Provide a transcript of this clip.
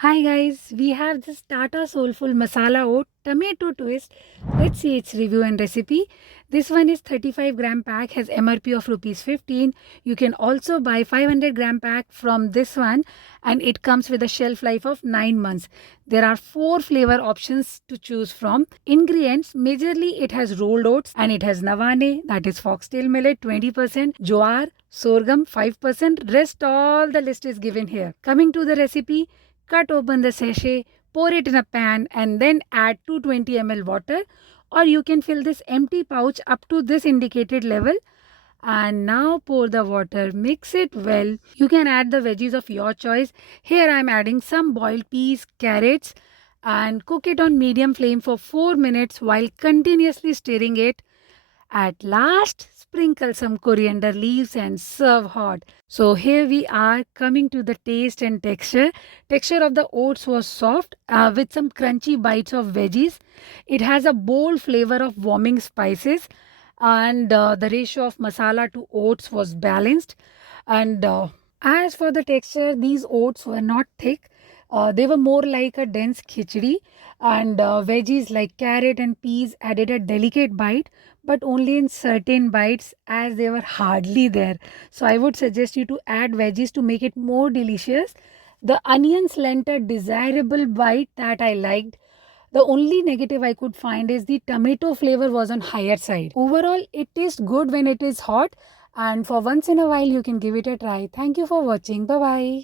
Hi guys, we have this Tata Soulfull Masala Oat tomato twist. Let's see its review and recipe. This one is 35-gram pack, has MRP of rupees 15. You can also buy 500-gram pack from this one and it comes with a shelf life of 9 months. There are 4 flavor options to choose from. Ingredients, majorly it has rolled oats and it has navane, that is foxtail millet 20%, jowar, sorghum 5%, rest all the list is given here. Coming to the recipe, cut open the sachet, pour it in a pan and then add 220 ml water, or you can fill this empty pouch up to this indicated level and now pour the water, mix it well. You can add the veggies of your choice. Here I am adding some boiled peas, carrots and cook it on medium flame for 4 minutes while continuously stirring it. At last, sprinkle some coriander leaves and serve hot. So here we are coming to the taste and texture. Texture of the oats was soft with some crunchy bites of veggies. It has a bold flavor of warming spices and the ratio of masala to oats was balanced. And as for the texture, these oats were not thick. They were more like a dense khichdi, and veggies like carrot and peas added a delicate bite, but only in certain bites as they were hardly there. So I would suggest you to add veggies to make it more delicious. The onions lent a desirable bite that I liked. The only negative I could find is the tomato flavor was on higher side. Overall, it tastes good when it is hot, and for once in a while you can give it a try. Thank you for watching. Bye bye.